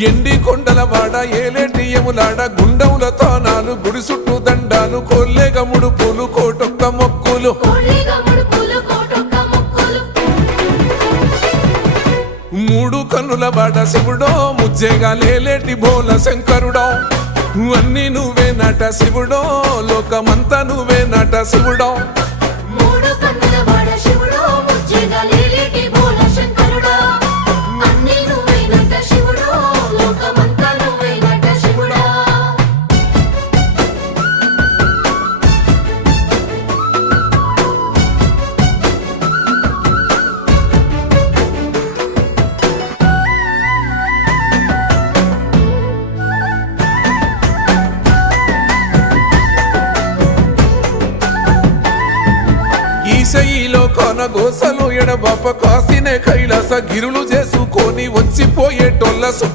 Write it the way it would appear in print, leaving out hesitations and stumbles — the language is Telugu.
ఎండి కొండల వాడ ఏలేటి యములాడ గుండముల తానాలు గుడి చుట్టూ దండాలు కొల్లేగ ముడుపులు కోటొక్క మొక్కులు మూడు కన్నుల వాడ శివుడో ముజ్జేగా లేలేటి బోల శంకరుడో అన్ని నువ్వే నట శివుడో లోకమంతా నువ్వే నట శివుడో ఈశయిలో కొన గోసలు ఎడబాప కాసినే కైలాస గిరులు చేసుకొని వచ్చిపోయేటోళ్ళ